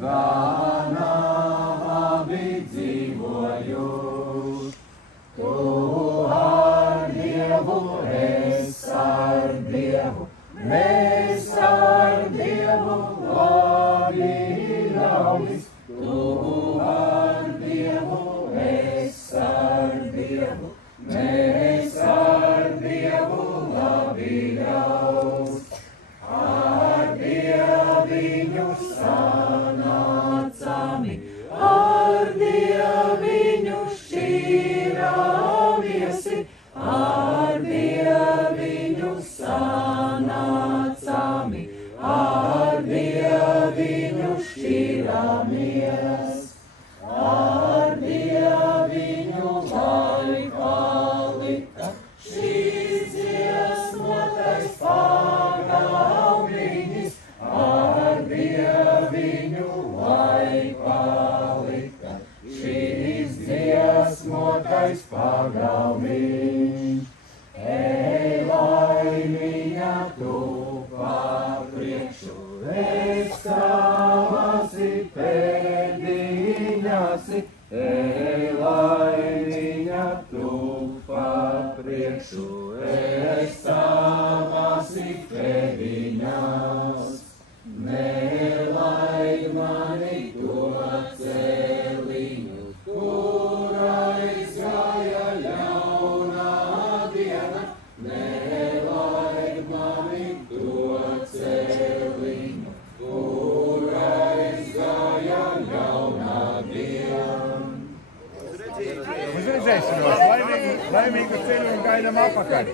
gana labi dzīvoju. Tu ar Dievu, es ar Dievu, mēs ar Dievu labi ļaudis. Tu ar Dievu, es ar Dievu, mēs ar Dievu labi ļaudis. Ar Dieviņu sanācami, ar Dieviņu šķīrāmiesi, ar Dieviņu sanācami, ar Dieviņu šķīrāmies, ar Dieviņu lai palika šīs dziesmotais pagalbiņas, ar Dieviņu lai palika šīs dziesmotais pagalbiņš. Ej, laimiņa tu pa priekšu, es tavasi pēdiņasi. Ej, laimiņa tu pa priekšu, es tavasi pēdiņas. Nelaid mani to celiņu, kur aizgāja ļaunā diena. Nelaid mani to celiņu, kur aizgāja ļaunā diena. Uz redzēšanos, laimīgu ceļu un gaidām apakaļ.